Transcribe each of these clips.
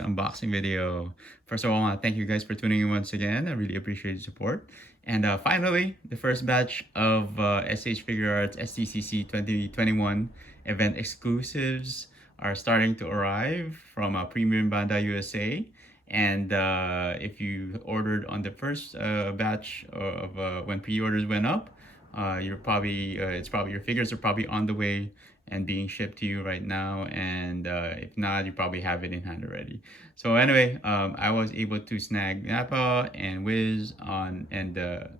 another unboxing video. First of all, I want to thank you guys for tuning in once again. I really appreciate the support. And finally, the first batch of SH Figuarts SDCC 2021 event exclusives are starting to arrive from Premium Bandai USA. And if you ordered on the first batch of when pre-orders went up, you're probably it's probably your figures are probably on the way and being shipped to you right now, and if not, you probably have it in hand already. So anyway, I was able to snag Nappa and Wiz on and the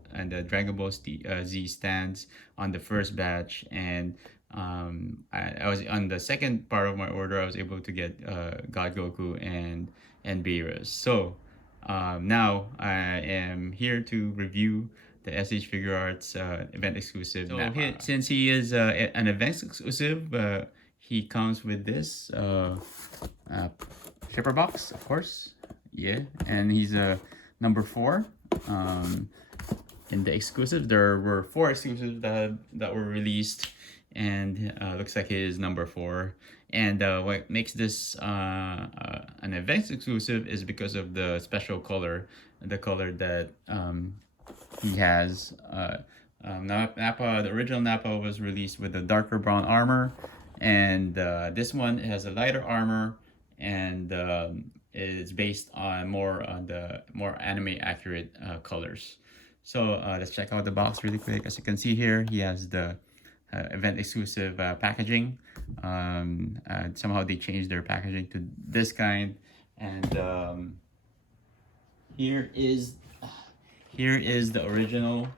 Dragon Ball Z stands on the first batch, and I was on the second part of my order. I was able to get God Goku and Beerus. So now I am here to review the SH Figuarts event exclusive. So since he is an event exclusive, he comes with this shipper box, of course. Yeah, and he's number 4. In the exclusives, there were 4 exclusives that were released, and looks like he is number 4. And what makes this an event exclusive is because of the special color, the color that he has. Nappa, the original Nappa was released with a darker brown armor, and this one has a lighter armor, and is based on the more anime accurate colors. So let's check out the box really quick. As you can see here, he has the event exclusive packaging. Somehow they changed their packaging to this kind, and here is the original,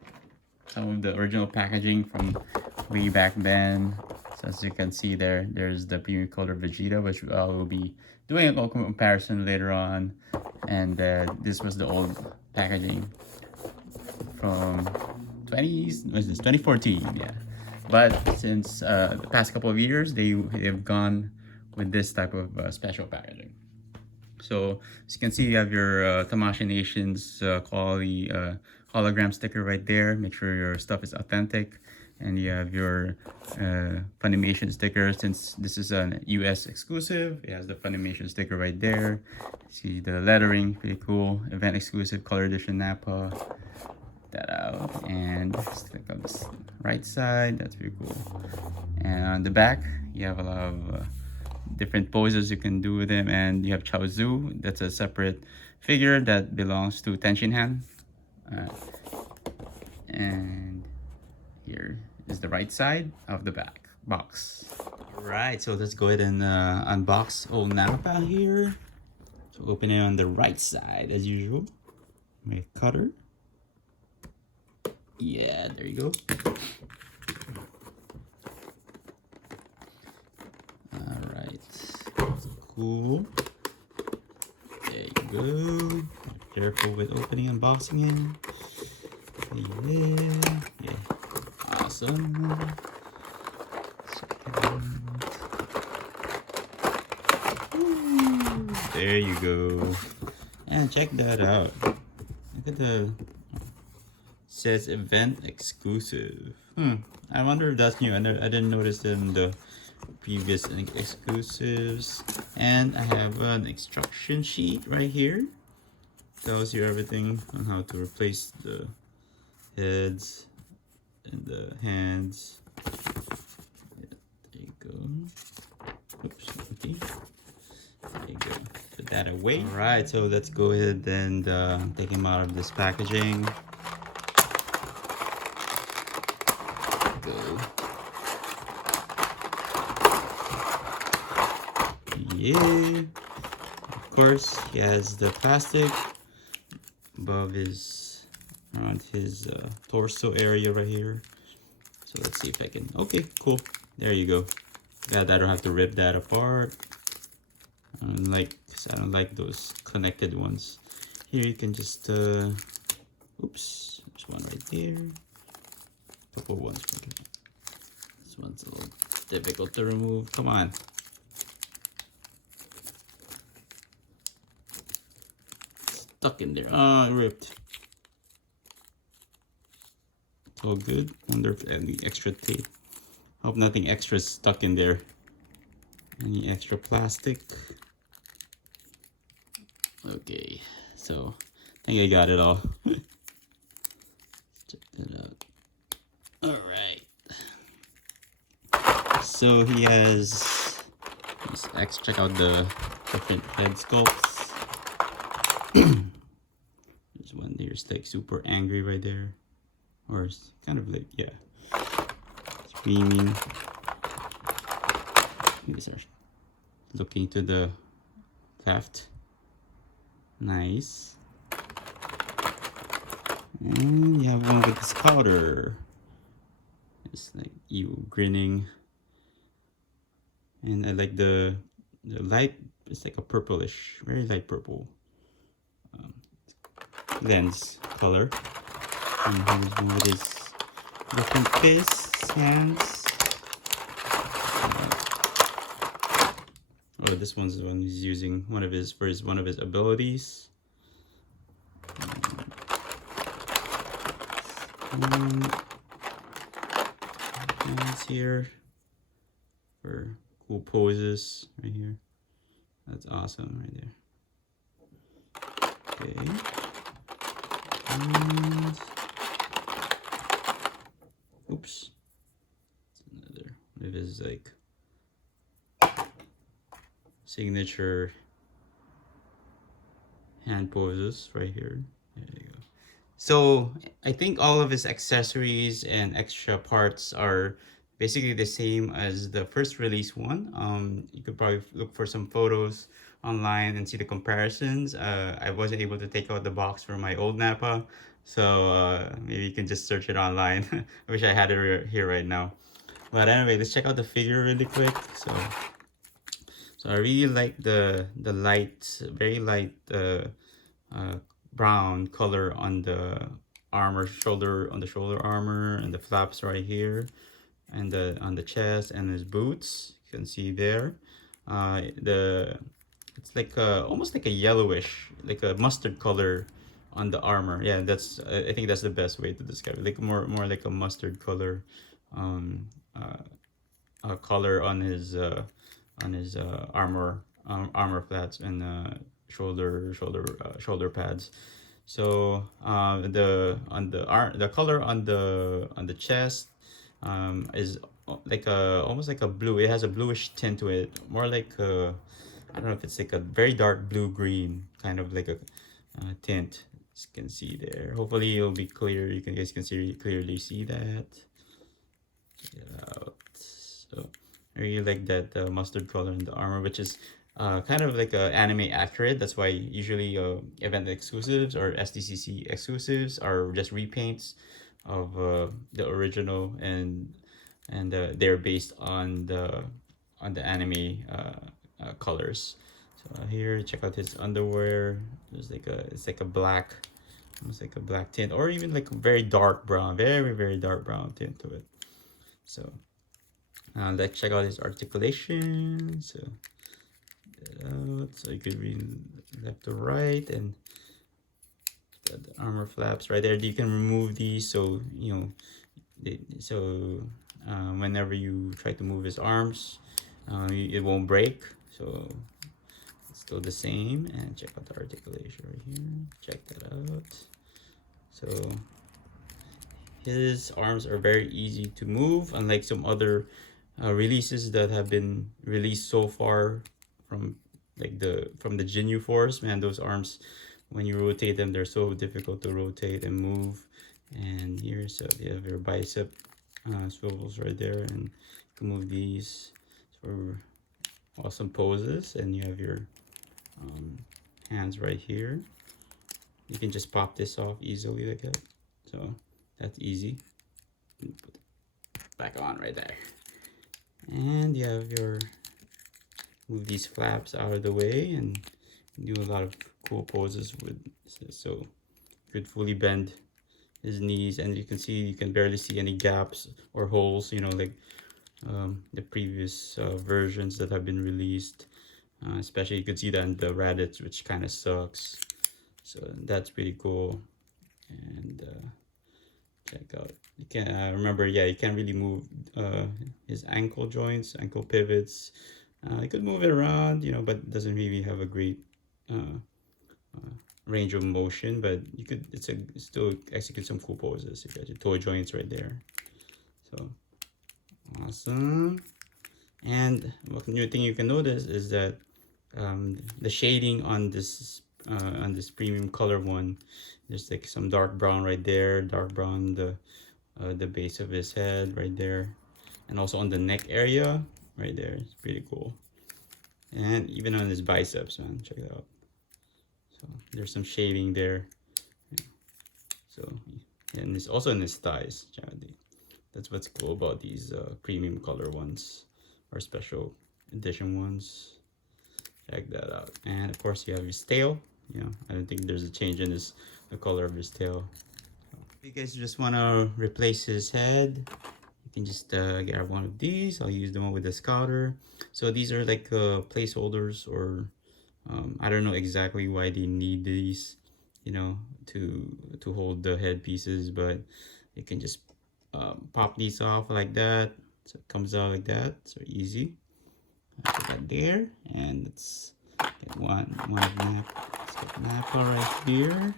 some of the original packaging from way back then. So as you can see there's the premium color Vegeta, which I will be doing a comparison later on. And this was the old packaging from 2014, yeah. But since the past couple of years, they've gone with this type of special packaging. So as you can see, you have your Tamashii Nations quality hologram sticker right there. Make sure your stuff is authentic. And you have your Funimation sticker. Since this is a US exclusive, it has the Funimation sticker right there. See the lettering, pretty cool. Event exclusive color edition Nappa. That out, and just click on this right side. That's pretty cool. And on the back, you have a lot of different poses you can do with him, and you have Chaozu. That's a separate figure that belongs to Tenshinhan. And here is the right side of the back box. All right, so let's go ahead and unbox old Nappa here. So open it on the right side as usual. My cutter. Yeah, there you go. All right, cool. There you go. Careful with opening and unboxing it. Yeah, awesome. There you go. And check that out. Look at the says event exclusive. I wonder if that's new. I didn't notice them in the previous exclusives. And I have an instruction sheet right here. Tells you everything on how to replace the heads and the hands. Yeah, there you go. Oops, okay. There you go. Put that away. All right, so let's go ahead and take him out of this packaging. Yeah, of course he has the plastic above his, around his torso area right here. So let's see if I can, okay, cool, there you go. Glad I don't have to rip that apart. I don't like those connected ones. Here you can just oops, there's one right there, couple ones. This one's a little difficult to remove. Come on. Stuck in there. Ah, ripped. It's all good. Wonder if any extra tape. Hope nothing extra is stuck in there. Any extra plastic? Okay, so I think I got it all. Check that out. All right. So he has. Let's check out the different head sculpts. There's one there's like super angry right there, or it's kind of like, yeah, screaming. These are looking to the left. Nice. And you have one with the scouter. It's like you grinning. And I like the light. It's like a purplish, very light purple lens color. And here's one with his different fists, hands. Oh, this one's the one he's using one of his abilities. Hands here for cool poses right here. That's awesome right there. Okay. And oops. It's another one of his like signature hand poses right here. There you go. So I think all of his accessories and extra parts are basically the same as the first release one. You could probably look for some photos online and see the comparisons. I wasn't able to take out the box from my old Nappa, so maybe you can just search it online. I wish I had it here right now. But anyway, let's check out the figure really quick. So I really like the light, very light brown color on the armor, on the shoulder armor, and the flaps right here, and on the chest and his boots. You can see there. It's like almost like a yellowish, like a mustard color on the armor. Yeah, that's I think that's the best way to describe it. Like more like a mustard color color on his armor flats and shoulder pads. So the color on the chest is like almost like a blue. It has a bluish tint to it, more like I don't know if it's like a very dark blue green kind of like a tint. As you can see there. Hopefully it'll be clear. You guys can clearly see that. Check it out. So I really like that mustard color in the armor, which is kind of like anime accurate. That's why usually event exclusives or SDCC exclusives are just repaints of the original, and they're based on the anime colors. So here, check out his underwear. There's like it's like a black, almost like a black tint, or even like a very dark brown, very dark brown tint to it. So let's check out his articulation. So out, so you could read left to right, and the armor flaps right there. You can remove these, so you know, whenever you try to move his arms, it won't break. So it's still the same. And check out the articulation right here. Check that out. So his arms are very easy to move, unlike some other releases that have been released so far from the Jinyu Force. Man, those arms, when you rotate them, they're so difficult to rotate and move. And here, so you have your bicep swivels right there, and you can move these for awesome poses. And you have your hands right here. You can just pop this off easily like that. So that's easy. Put it back on right there. And you have your move these flaps out of the way and do a lot of cool poses with. So you could fully bend his knees, and you can see, you can barely see any gaps or holes, you know, like the previous versions that have been released. Especially you could see that in the Raditz, which kind of sucks. So that's pretty cool. And check out, you can remember, yeah, you can't really move his ankle joints, ankle pivots. You could move it around, you know, but it doesn't really have a great range of motion, but you could still execute some cool poses. You got your toe joints right there. So awesome. And one new thing you can notice is that the shading on this premium color one, there's like some dark brown right there, dark brown the base of his head right there, and also on the neck area right there. It's pretty cool. And even on his biceps, man, check it out. So there's some shading there. So, and it's also in his thighs. That's what's cool about these premium color ones or special edition ones. Check that out. And of course you have his tail. I don't think there's a change in the color of his tail. So if you guys just want to replace his head, you can just grab one of these. I'll use the one with the scouter. So these are like placeholders, or I don't know exactly why they need these, to hold the head pieces, but you can just pop these off like that. So it comes out like that. So easy. Put that there, and let's get one of Nappa. Let's get Nappa right here.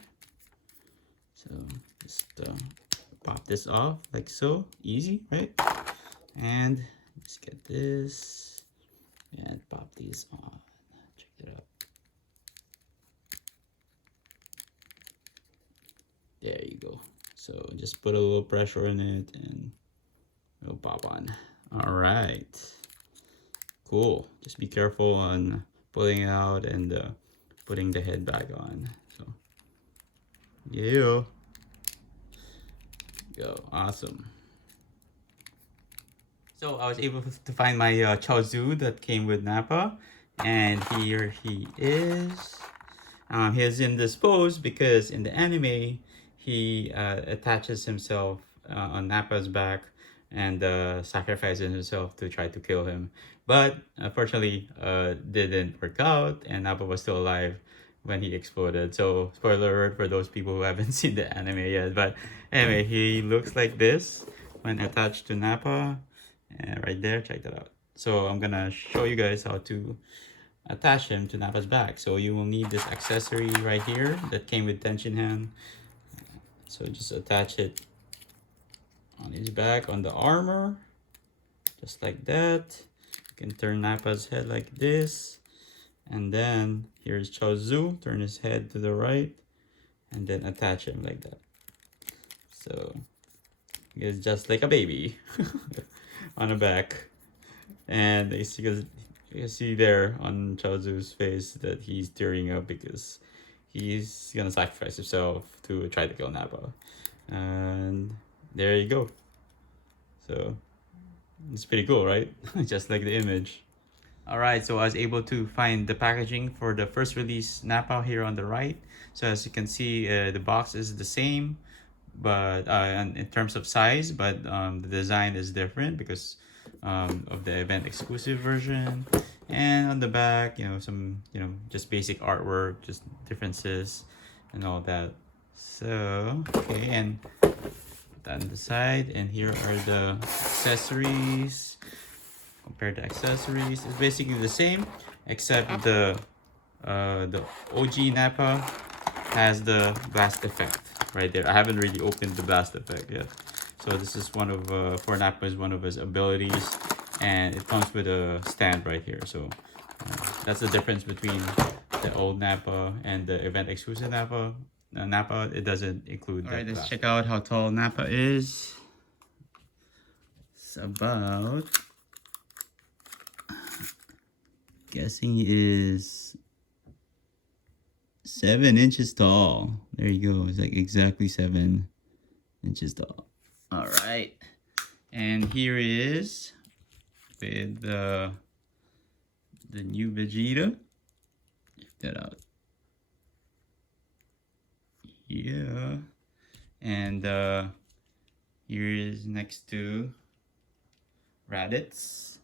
So just pop this off like so, easy, right? And let's get this and pop these on. Check it out. There you go. So just put a little pressure in it and it'll pop on. All right. Cool. Just be careful on pulling it out and putting the head back on. So yeah. Go. Awesome. So I was able to find my Chaozu that came with Nappa, and here he is. He's in this pose because in the anime he attaches himself on Nappa's back and sacrifices himself to try to kill him, but unfortunately didn't work out, and Nappa was still alive when he exploded. So spoiler alert for those people who haven't seen the anime yet, but anyway, he looks like this when attached to Nappa. Right there, check that out. So I'm gonna show you guys how to attach him to Nappa's back. So you will need this accessory right here that came with tension hand. So just attach it on his back, on the armor, just like that. You can turn Nappa's head like this, and then here's Chaozu. Turn his head to the right, and then attach him like that. So he's just like a baby on the back, and you can see there on Chaozu's face that he's tearing up because he's gonna sacrifice himself to try to kill Nappa. And there you go. So it's pretty cool, right? Just like the image. Alright, so I was able to find the packaging for the first release Nappa here on the right. So as you can see, the box is the same, but in terms of size, but the design is different because of the event exclusive version. And on the back, some just basic artwork, just differences and all that. So okay, and that on the side, and here are the accessories. Compared to accessories, it's basically the same, except the OG Nappa has the blast effect right there. I haven't really opened the blast effect yet. So this is one of for Nappa is one of his abilities, and it comes with a stand right here. So that's the difference between the old Nappa and the event exclusive Nappa. Nappa, it doesn't include. All right, let's check out how tall Nappa is. It's about, guessing is 7 inches tall. There you go. It's like exactly 7 inches tall. All right, and here he is with the new Vegeta. Check that out. Yeah, and here is next to Raditz.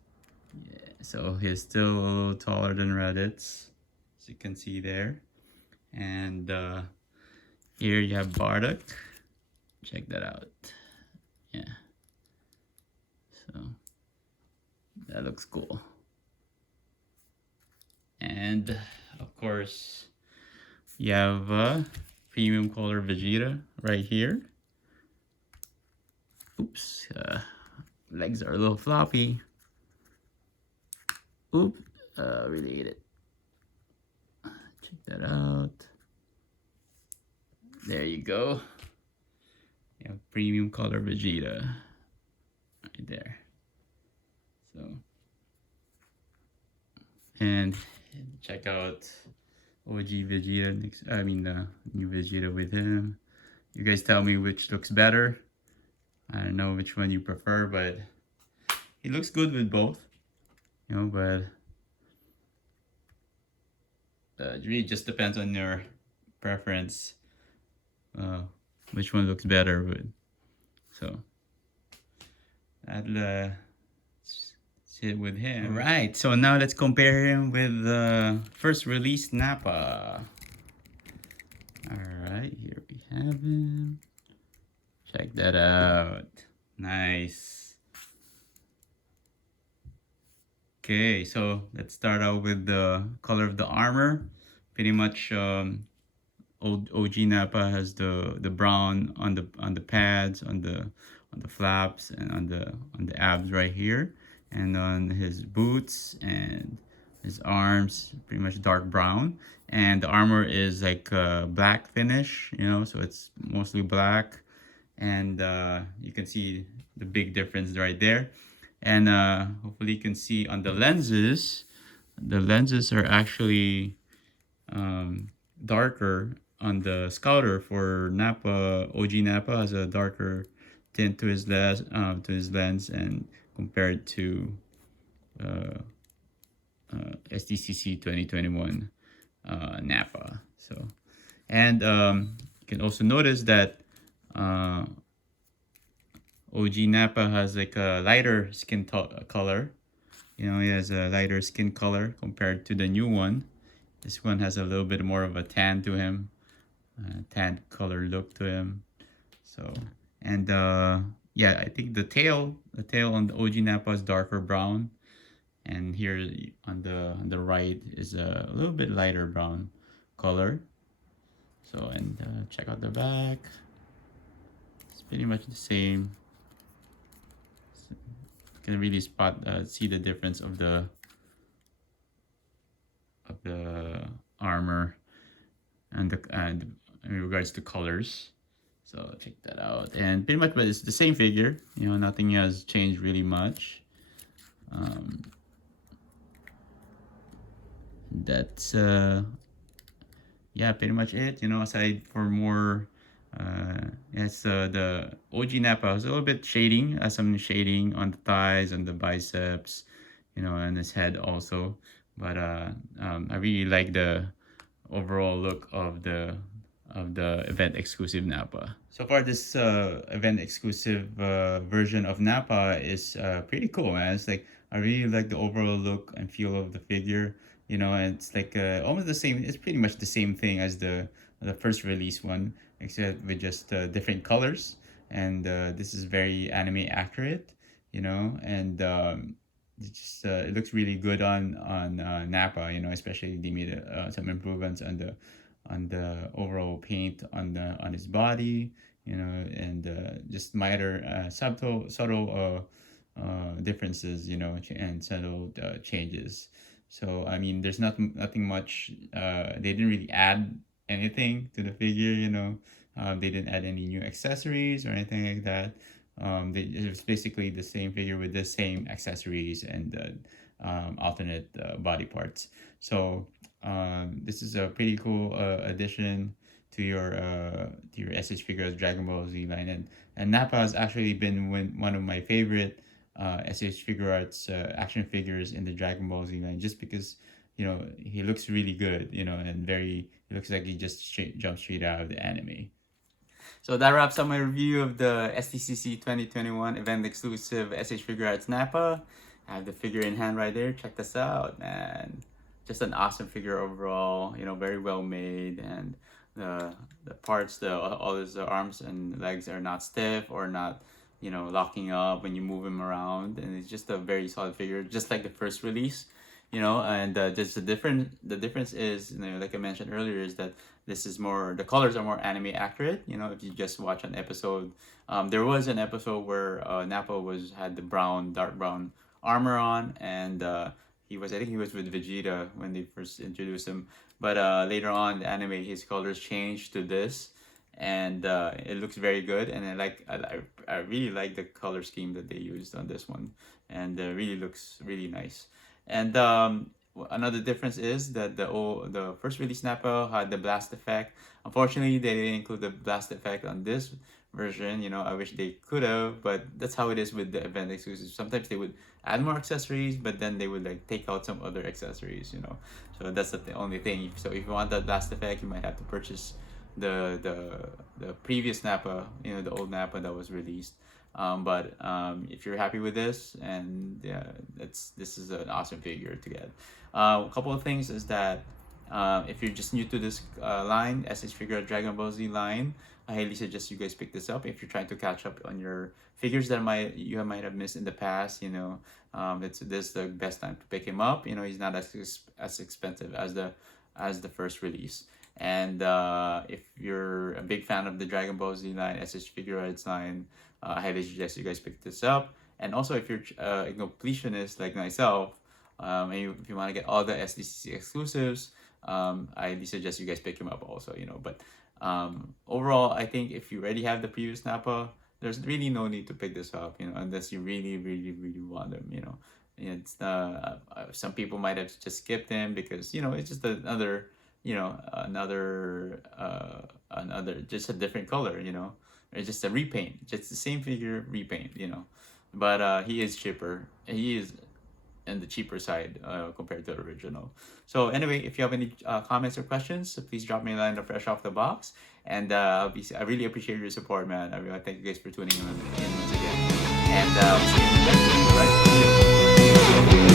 Yeah, so he's still a little taller than Raditz, as you can see there. And here you have Bardock. Check that out. Yeah, so that looks cool. And of course You have premium color Vegeta right here. Oops, legs are a little floppy. Oop, really ate it. Check that out. There you go. You have premium color Vegeta right there. So, and check out OG Vegeta next. I mean, the new Vegeta with him. You guys tell me which looks better. I don't know which one you prefer, but he looks good with both. You know, but it really just depends on your preference. Which one looks better, but so I'll sit with him. Right, so now let's compare him with the first release Nappa. Alright, here we have him. Check that out. Nice. Okay, so let's start out with the color of the armor. Pretty much OG Nappa has the brown on the pads, on the flaps, and on the abs right here, and on his boots and his arms, pretty much dark brown. And the armor is like a black finish, you know, so it's mostly black. And you can see the big difference right there. And hopefully you can see on the lenses are actually darker on the scouter. For Nappa, OG Nappa has a darker tint to his lens, and compared to SDCC 2021 Nappa. So, and you can also notice that OG Nappa has like a lighter skin color. You know, he has a lighter skin color compared to the new one. This one has a little bit more of a tan to him, tan color look to him. So, and yeah, I think the tail on the OG Nappa is darker brown, and here on the right is a little bit lighter brown color. So, and check out the back. It's pretty much the same. So you can really see the difference of the armor and in regards to colors. So check that out. And pretty much, but it's the same figure. You know, nothing has changed really much. That's yeah, pretty much it. You know, aside for more, yes, the OG Nappa has a little bit shading, some shading on the thighs and the biceps, you know, and his head also. But I really like the overall look of the event exclusive Nappa. So far, this event exclusive version of Nappa is pretty cool, man. It's like, I really like the overall look and feel of the figure. You know, and it's like almost the same. It's pretty much the same thing as the first release one, except with just different colors. And this is very anime accurate, you know, and it looks really good on Nappa. You know, especially they made some improvements on the overall paint on his body. You know, and just minor subtle differences. You know, and subtle changes. So I mean, there's nothing much. They didn't really add anything to the figure, you know. They didn't add any new accessories or anything like that. It was basically the same figure with the same accessories and alternate body parts. So this is a pretty cool addition to your SH Figuarts Dragonball Z line, and Nappa has actually been one of my favorite SH Figuarts action figures in the Dragon Ball Z line, just because, you know, he looks really good, you know, and he looks like he just jumped straight out of the anime. So that wraps up my review of the SDCC 2021 event exclusive SH Figuarts Nappa. I have the figure in hand right there. Check this out, man. Just an awesome figure overall, you know, very well made, and the parts, all his arms and legs are not stiff or not, you know, locking up when you move him around, and it's just a very solid figure, just like the first release. you know. And just the difference is, you know, like I mentioned earlier, is that this is more, the colors are more anime accurate, you know. If you just watch an episode, there was an episode where Nappa had the dark brown armor on, and I think he was with Vegeta when they first introduced him, but later on the anime, his colors changed to this, and it looks very good. And I really like the color scheme that they used on this one, and really looks really nice. And another difference is that the first release Nappa had the blast effect. Unfortunately, they didn't include the blast effect on this version. You know, I wish they could have, but that's how it is with the event exclusives. Sometimes they would add more accessories, but then they would like take out some other accessories. You know, so that's the only thing. So if you want that blast effect, you might have to purchase the previous Nappa, you know, the old Nappa that was released. But if you're happy with this, and yeah, this is an awesome figure to get. A couple of things is that if you're just new to this line, SH Figuarts Dragonball Z line, I highly suggest you guys pick this up if you're trying to catch up on your figures that you might have missed in the past. You know, this is the best time to pick him up. You know, he's not as expensive as the first release. And if you're a big fan of the Dragon Ball Z line, SH Figuarts line, I highly suggest you guys pick this up. And also, if you're a completionist like myself, and if you want to get all the SDCC exclusives, I highly suggest you guys pick him up also, you know. But overall, I think if you already have the previous Nappa, there's really no need to pick this up, you know, unless you really, really, really want them, you know. It's some people might have just skipped him because, you know, it's just another, you know, another just a different color, you know. It's just a repaint, just the same figure repaint, you know. But he is cheaper. He is in the cheaper side compared to the original. So anyway, if you have any comments or questions, please drop me a line of fresh off the box. And I really appreciate your support, man. I really thank you guys for tuning in once again. And see you in the next video, right? See you.